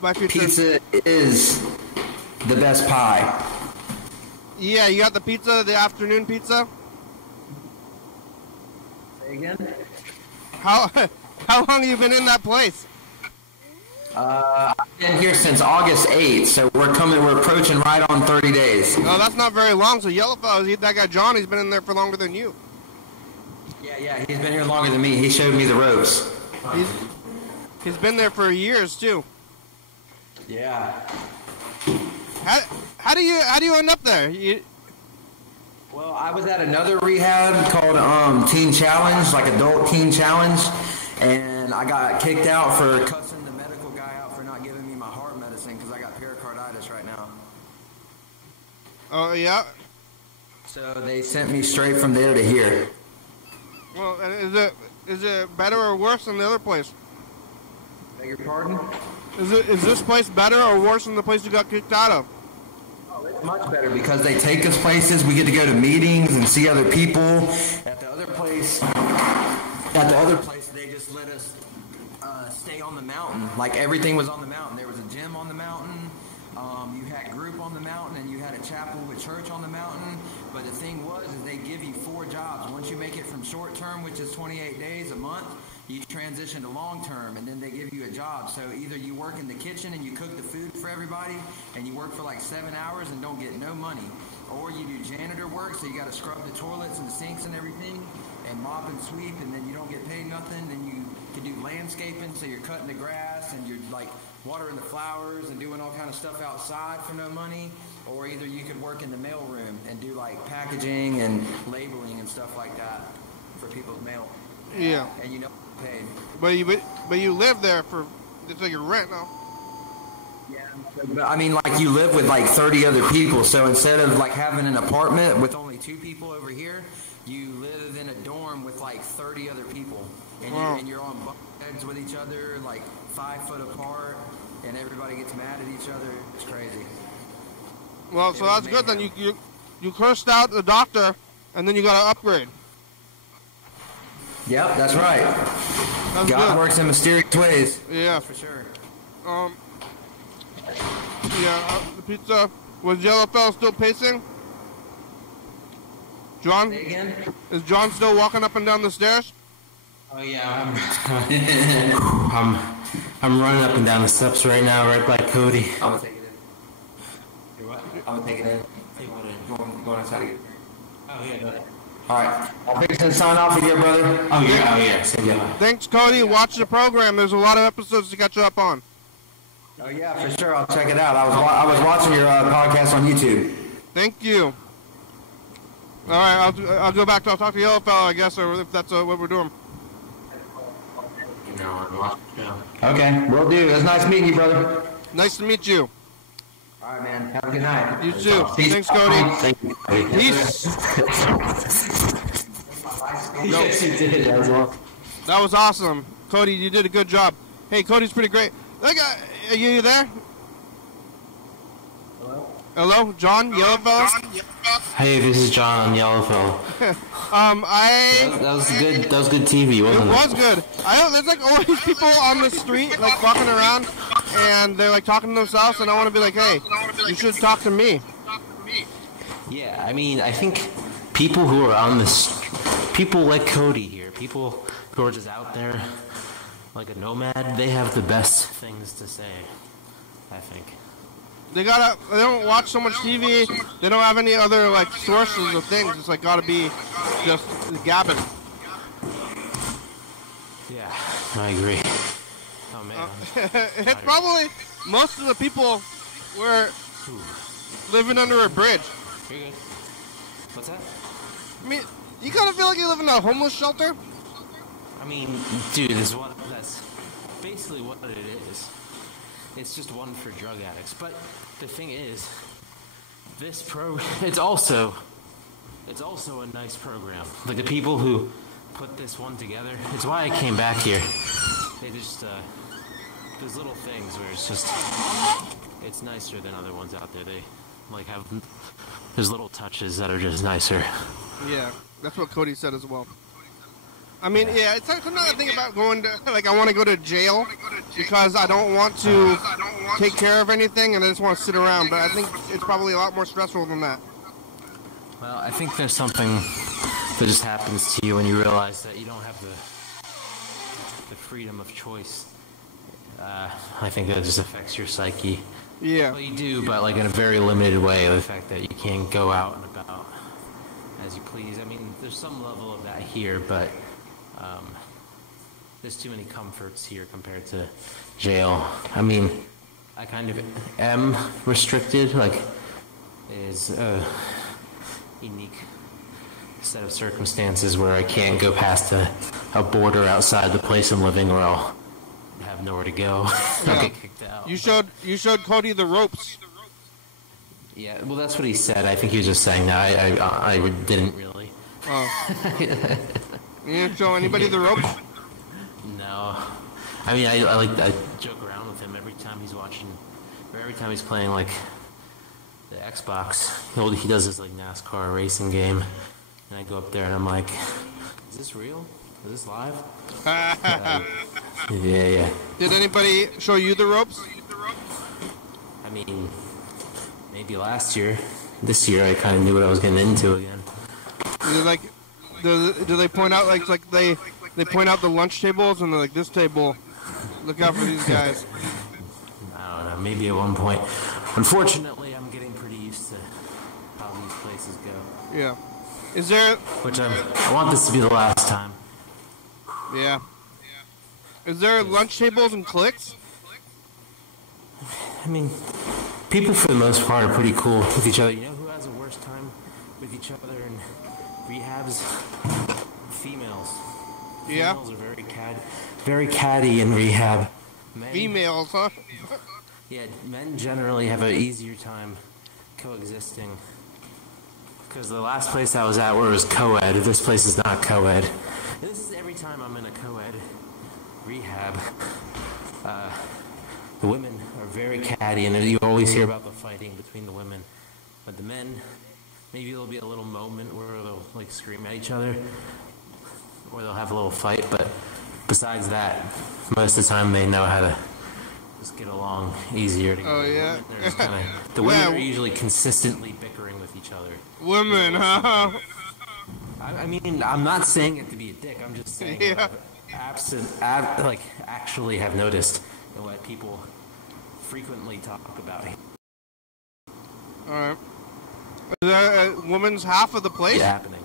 my future. Pizza is the best pie. Yeah, you got the pizza, the afternoon pizza? Say again? How long have you been in that place? I've been here since August 8th, so we're approaching right on 30 days. Oh, that's not very long. So Yellowfellows, that guy John, he's been in there for longer than you. Yeah, he's been here longer than me. He showed me the ropes. He's been there for years too. Yeah. How do you end up there? Well, I was at another rehab called Teen Challenge, like Adult Teen Challenge, and I got kicked out for cussing the medical guy out for not giving me my heart medicine because I got pericarditis right now. Oh yeah. So they sent me straight from there to here. Well, is it better or worse than the other place? Beg your pardon? Is this place better or worse than the place you got kicked out of? Oh, Much better because they take us places. We get to go to meetings and see other people. At the other place, they just let us stay on the mountain. Like everything was on the mountain. There was a gym on the mountain. You had group on the mountain, and you had a chapel with church on the mountain. But the thing was, is they give you 4 jobs. Once you make it from short term, which is 28 days, a month, you transition to long term, and then they give you a job. So either you work in the kitchen and you cook the food for everybody, and you work for like 7 hours and don't get no money. Or you do janitor work, so you got to scrub the toilets and the sinks and everything, and mop and sweep, and then you don't get paid nothing. Then you can do landscaping, so you're cutting the grass and you're like watering the flowers and doing all kind of stuff outside for no money. Or either you could work in the mail room and do like packaging and labeling and stuff like that for people's mail. Yeah. And you know, paid. But you live there for it's like your rent now. Yeah. But I mean, like you live with like 30 other people. So instead of like having an apartment with only 2 people over here, you live in a dorm with like 30 other people, and wow. You're on bunk beds with each other, like 5 foot apart, and everybody gets mad at each other. It's crazy. Well, so that's good. Then you cursed out the doctor, and then you got to upgrade. Yep, that's right. That's God good. works in mysterious ways. Yeah, for sure. The pizza. Was Yellow Fellow still pacing? John? Say again? Is John still walking up and down the stairs? Oh yeah, I'm running up and down the steps right now, right by Cody. I'm gonna take it in. You're what? I'm gonna take it in. Going inside again. Oh yeah, go ahead. Alright. I'm fixing to sign off with you, brother. Oh yeah. Thanks, Cody. Watch the program. There's a lot of episodes to catch you up on. Oh yeah, for sure. I'll check it out. I was watching your podcast on YouTube. Thank you. All right, I'll go back. I'll talk to Yellow Fellow, I guess, or if that's what we're doing. Okay, will do. It was nice meeting you, brother. Nice to meet you. All right, man. Have a good night. You too. Peace. Thanks, Cody. Thank you. Peace. Yes, you did. That was awesome. That was awesome. Cody, you did a good job. Hey, Cody's pretty great. Look, are you there? Hello, John, Yellowfellow? Hey, this is John Yellowfellow. That was good. That was good TV, wasn't it? It was good. There's like all these people on the street, like walking around, and they're like talking to themselves, and I want to be like, hey, you should talk to me. Yeah, I mean, I think people who are on this, people like Cody here, people who are just out there like a nomad, they have the best things to say, I think. They don't watch so much TV. They don't have any other like sources of things. It's like gotta be just gabbing. Yeah, I agree. Oh man. It's probably most of the people were living under a bridge. You're good. What's that? I mean, you kind of feel like you live in a homeless shelter. I mean, dude, that's basically what it is. It's just one for drug addicts. But the thing is, this it's also a nice program. Like the people who put this one together, it's why I came back here. They just there's little things where it's nicer than other ones out there. They like there's little touches that are just nicer. Yeah, that's what Cody said as well. I mean, yeah, it's like another thing about going to, like, I want to go to jail because I don't want to take care of anything and I just want to sit around. But I think it's probably a lot more stressful than that. Well, I think there's something that just happens to you when you realize that you don't have the freedom of choice. I think that just affects your psyche. Yeah. Well, you do, but like in a very limited way. The fact that you can't go out and about as you please. I mean, there's some level of that here, but there's too many comforts here compared to jail. I mean, I kind of am restricted, like, is a unique set of circumstances where I can't go past a border outside the place I'm living or I'll have nowhere to go. I'll get kicked out. You showed Cody the ropes. Yeah, well, that's what he said. I think he was just saying that. I didn't really. Oh. You didn't show anybody the ropes? No. I mean, I joke around with him every time he's watching, or every time he's playing, like, the Xbox. He does this like NASCAR racing game, and I go up there and I'm like, "Is this real? Is this live?" Yeah. Did anybody show you the ropes? I mean, maybe last year. This year, I kind of knew what I was getting into again. Do they point out like they point out the lunch tables and they're like, this table, look out for these guys? I don't know. Maybe at one point. Unfortunately, I'm getting pretty used to how these places go. Yeah. Is there? I want this to be the last time. Yeah. Is there lunch tables and cliques? I mean, people for the most part are pretty cool with each other. You know who has the worst time with each other in rehabs? Females. Yeah. Females are very catty in rehab. Females, huh? Yeah, men generally have an easier time coexisting. Because the last place I was at where it was co-ed, this place is not co-ed. This is every time I'm in a co-ed rehab. The women are very catty, and you always hear about the fighting between the women. But the men, maybe there'll be a little moment where they'll like scream at each other, or they'll have a little fight. But besides that, most of the time they know how to just get along easier together. Oh yeah. The women are usually consistently bickering with each other. Women, huh? I mean, I'm not saying it to be a dick. I'm just saying what I've actually have noticed and what people frequently talk about. All right. Is that a woman's half of the place? It's happening.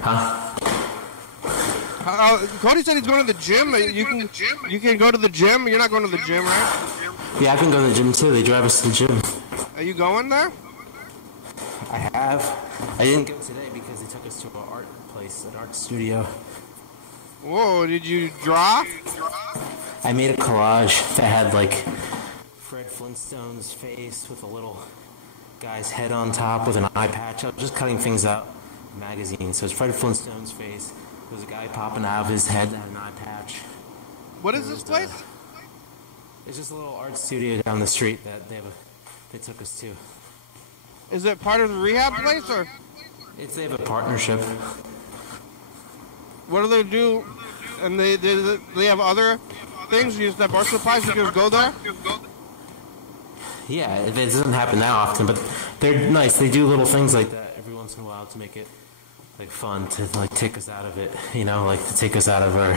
Huh? Cody said he's going to the gym. You can go to the gym. You're not going to the gym, right? Yeah, I've been going to the gym too. They drive us to the gym. Are you going there? I have. I didn't go today because they took us to an art place, an art studio. Whoa, did you draw? I made a collage that had like Fred Flintstone's face with a little guy's head on top with an eye patch. I was just cutting things out of magazines. So it's Fred Flintstone's face. There's a guy popping out of his head that had an eye patch. What is this place? It's just a little art studio down the street that they took us to. Is it part of the rehab place or? They have a partnership. What do they do? And they have other things. You just have art supplies. You just go there. Yeah, it doesn't happen that often, but they're nice. They do little things like that every once in a while to make it like fun to like take us out of it. You know, like to take us out of our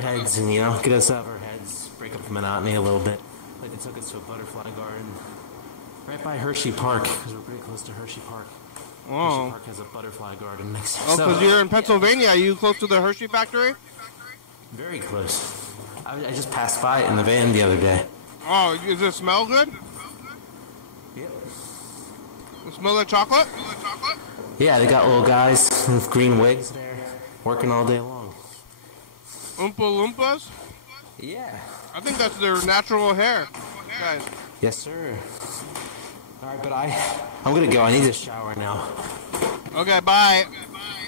heads and get us out of our heads, break up the monotony a little bit. Like they took us to a butterfly garden right by Hershey Park because we're pretty close to Hershey Park. Whoa. Hershey Park has a butterfly garden next to it. Oh, because you're in Pennsylvania. Are you close to the Hershey factory? Very close. I just passed by it in the van the other day. Oh, does it smell good? Yep. It smell like chocolate? Yeah, they got little guys with green wigs there working all day long. Oompa Loompas? Yeah. I think that's their natural hair, guys. Yes, sir. All right, but I'm gonna go. I need a shower now. Okay, bye.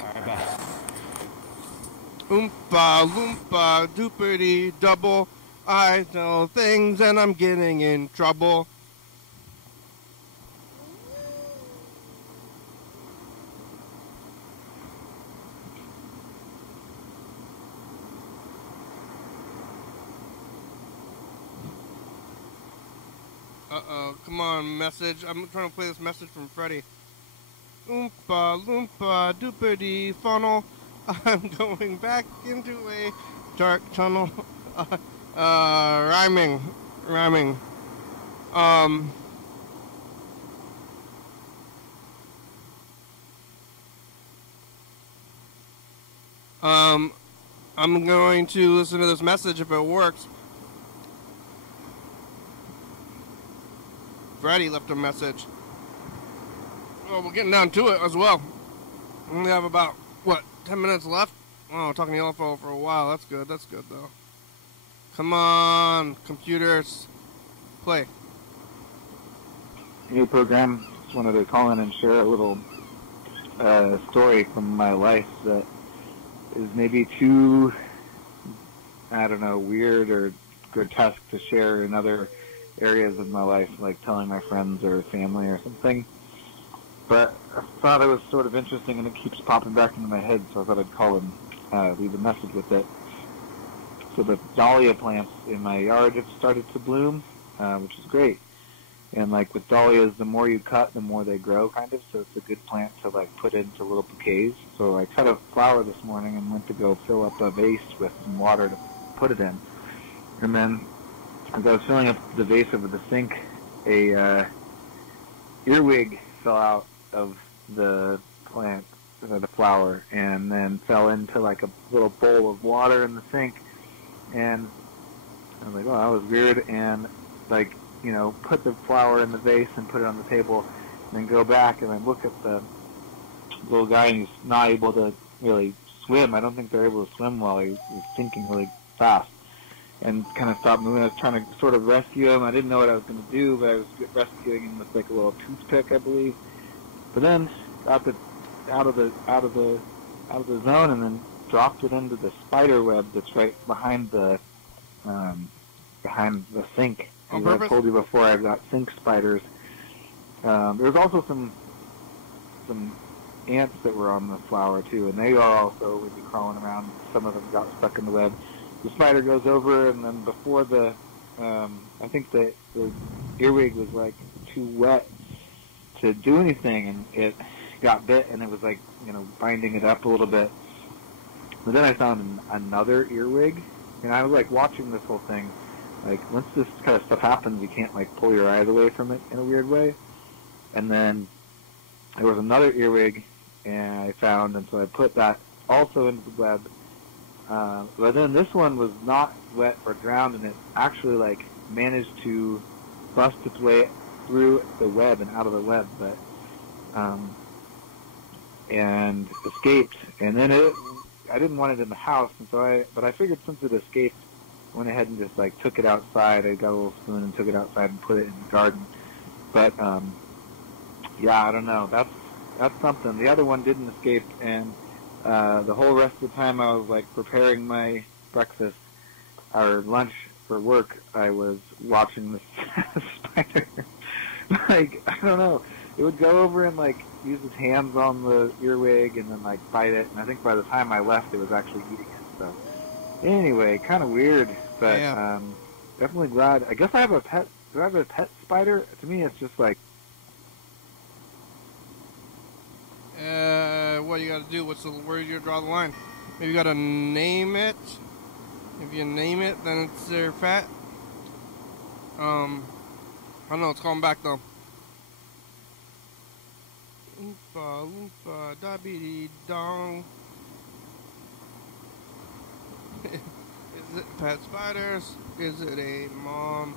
All right, bye. Oompa Loompa doopity double. I know things and I'm getting in trouble. Uh-oh, come on, message. I'm trying to play this message from Freddie. Oompa Loompa doopity funnel. I'm going back into a dark tunnel. Rhyming. I'm going to listen to this message if it works. Freddie left a message. Well, we're getting down to it as well. We only have about, 10 minutes left? Oh, talking to y'all for a while. That's good though. Come on, computers. Play. New program. Just wanted to call in and share a little story from my life that is maybe too, weird or grotesque to share in other areas of my life, like telling my friends or family or something. But I thought it was sort of interesting, and it keeps popping back into my head, so I thought I'd call and leave a message with it. So the dahlia plants in my yard have started to bloom, which is great. And like with dahlias, the more you cut, the more they grow, kind of. So it's a good plant to like put into little bouquets. So I cut a flower this morning and went to go fill up a vase with some water to put it in. And then as I was filling up the vase over the sink, a earwig fell out of the plant, the flower, and then fell into like a little bowl of water in the sink. And I was like, oh, that was weird. And like, you know, put the flower in the vase and put it on the table, and then go back and then look at the little guy, and he's not able to really swim. I don't think they're able to swim while he's sinking really fast, and kind of stopped moving. I was trying to sort of rescue him. I didn't know what I was going to do, but I was rescuing him with like a little toothpick, I believe. But then got it out of the zone, and then dropped it into the spider web that's right behind the sink. As I told you before, I've got sink spiders. There's also some ants that were on the flower too, and they are also would be crawling around. Some of them got stuck in the web. The spider goes over, and then before I think the earwig was like too wet to do anything, and it got bit, and it was like, you know, binding it up a little bit. But then I found another earwig, and I was like watching this whole thing. Like, once this kind of stuff happens, you can't, like, pull your eyes away from it in a weird way. And then there was another earwig, and I found, and so I put that also into the web. But then this one was not wet or drowned, and it actually, like, managed to bust its way through the web and out of the web, but, and escaped. And then I didn't want it in the house, and so but I figured since it escaped, went ahead and just like took it outside. I got a little spoon and took it outside and put it in the garden. But yeah, I don't know. That's something. The other one didn't escape, and the whole rest of the time I was like preparing my breakfast or lunch for work, I was watching this spider. Like, I don't know. It would go over and like use its hands on the earwig and then like bite it. And I think by the time I left, it was actually eating it. So. Anyway, kind of weird, but yeah. Definitely glad. I guess I have a pet. Do I have a pet spider? To me, it's just like. What you got to do? Where you draw the line? Maybe you got to name it. If you name it, then it's their pet. I don't know. It's calling back though. Oompa loompa da be dee dong. Is it pet spiders? Is it a mom?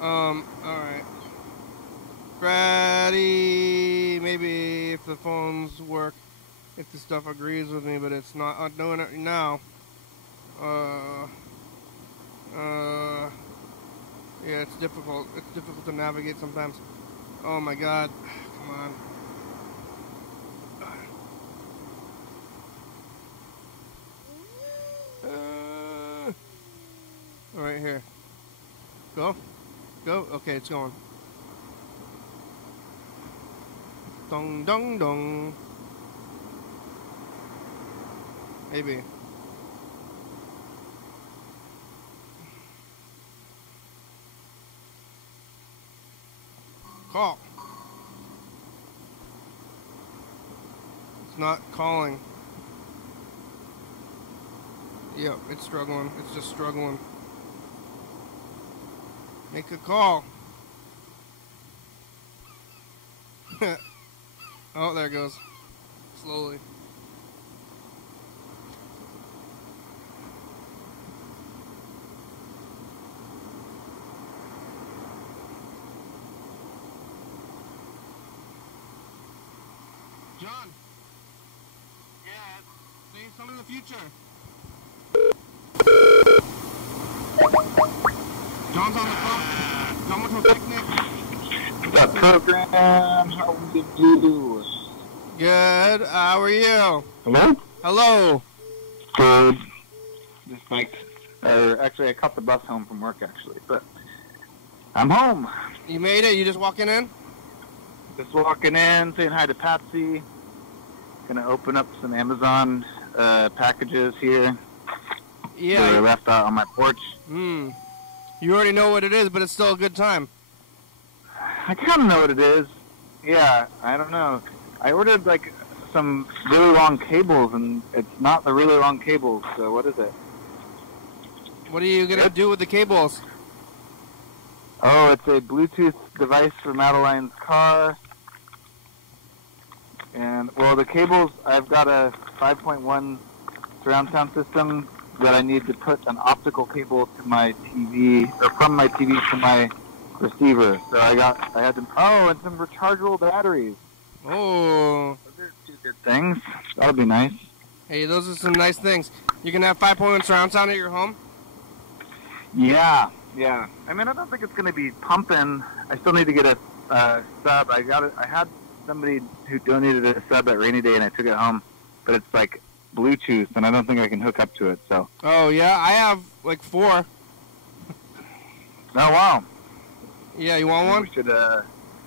Alright. Freddy, maybe if the phones work, if the stuff agrees with me, but it's not. I'm doing it now. Yeah, it's difficult. It's difficult to navigate sometimes. Oh my god. Come on. Right here. Go? Go? Okay, it's going. Dong, dong, dong. Maybe. Call. It's not calling. Yep, it's struggling. It's just struggling. Make a call. Oh, there it goes. Slowly. John. Yeah. Say something in the future. John's on the phone. John went to a picnic. The program, how did you do? Good. How are you? Hello? Hello. Good. Just like, actually I caught the bus home from work actually, but I'm home. You made it? You just walking in? Just walking in, saying hi to Patsy. Gonna open up some Amazon packages here. Yeah. That I left out on my porch. You already know what it is, but it's still a good time. I kind of know what it is. Yeah, I don't know. I ordered like some really long cables, and it's not the really long cables. So what is it? What are you gonna do with the cables? Oh, it's a Bluetooth device for Madeline's car. And, well, the cables, I've got a 5.1 surround sound system that I need to put an optical cable to my TV, or from my TV to my receiver. So I had to, and some rechargeable batteries. Oh. Those are two good things. That'll be nice. Hey, those are some nice things. You can have 5.1 surround sound at your home? Yeah. I mean, I don't think it's going to be pumping. I still need to get a sub. I had somebody who donated a sub at Rainy Day, and I took it home. But it's like Bluetooth, and I don't think I can hook up to it. So. Oh yeah, I have like 4. Oh wow. Yeah, you want one? We should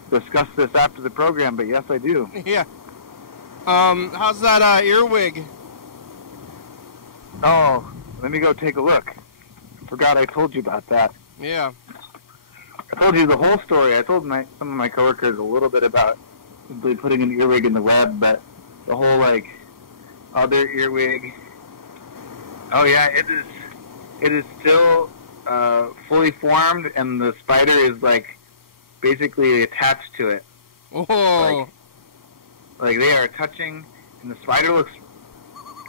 discuss this after the program. But yes, I do. Yeah. How's that earwig? Oh, let me go take a look. Forgot I told you about that. Yeah. I told you the whole story. I told some of my coworkers a little bit about simply putting an earwig in the web, but the whole other earwig. Oh yeah, it is still fully formed, and the spider is basically attached to it. Oh. Like they are touching, and the spider looks.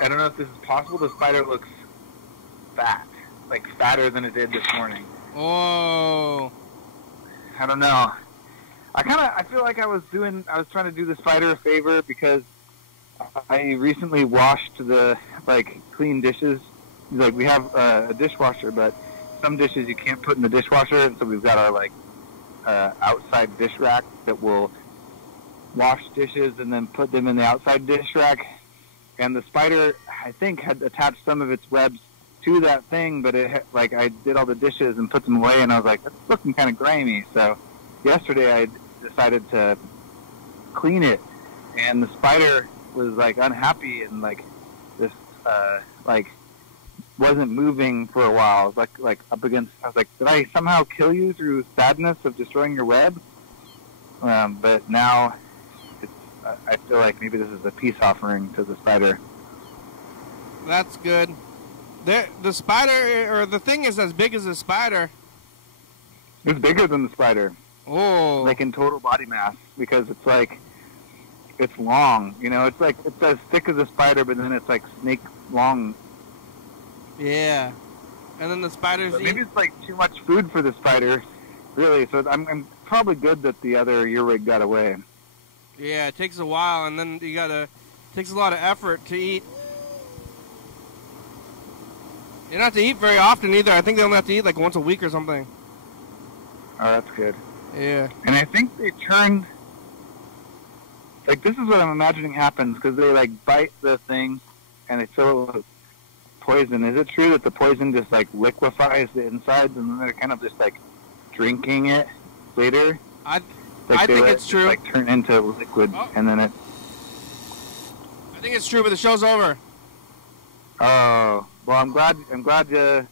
I don't know if this is possible. The spider looks fat. Fatter than it did this morning. Oh. I don't know. I feel like I was trying to do the spider a favor because I recently washed the, clean dishes. We have a dishwasher, but some dishes you can't put in the dishwasher, and so we've got our, outside dish rack that will wash dishes and then put them in the outside dish rack. And the spider, I think, had attached some of its webs to that thing, but I did all the dishes and put them away, and I was like, that's looking kind of grimy. So yesterday I decided to clean it, and the spider was unhappy and this wasn't moving for a while. It was up against. I was like, did I somehow kill you through sadness of destroying your web? But now I feel like maybe this is a peace offering to the spider. That's good. The spider, or the thing, is as big as a spider. It's bigger than the spider. Oh. In total body mass, because it's long. It's it's as thick as a spider, but then it's snake long. Yeah. And then the spiders But maybe it's too much food for the spider, really. So I'm probably good that the other earwig got away. Yeah, it takes a while, and then it takes a lot of effort to eat. You don't have to eat very often either. I think they only have to eat once a week or something. Oh, that's good. Yeah. And I think they turned... this is what I'm imagining happens, because they, bite the thing, and they fill it with poison. Is it true that the poison just, liquefies the insides, and then they're kind of just, drinking it later? I think it's true. Turn into liquid, and then it... I think it's true, but the show's over. Oh, well, I'm glad there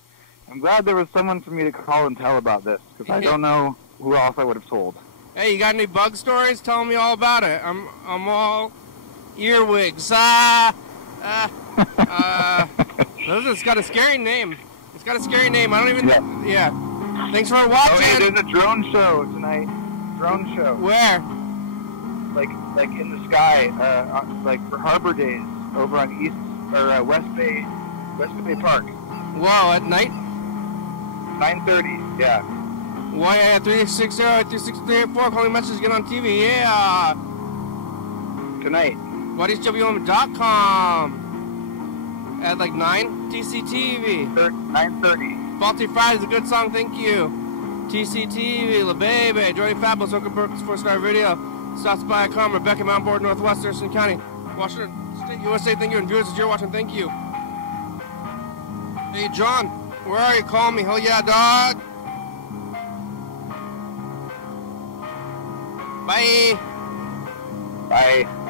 was someone for me to call and tell about this, because I don't know who else I would have told. Hey, you got any bug stories? Tell me all about it. I'm all earwigs. It's got a scary name. I don't even... Yeah. Thanks for watching. Oh, hey, there's a drone show tonight. Drone show. Where? In the sky, for Harbor Days over on West Bay Park. Wow, at night? 9:30, yeah. YA 360-36384, calling message, get on TV, yeah! Tonight. YDHWM.com at 9, TCTV. 9:30. Faulty Friday's a good song, thank you. TCTV, La Baby, Jordy Fabulous, Oka Brooks, 4-star video. Stops by Com, Rebecca, Mount Board, Northwest, Thurston County, Washington State, USA, thank you, and viewers that you're watching, thank you. Hey, John, where are you? Call me. Hell yeah, dog. Bye. Bye.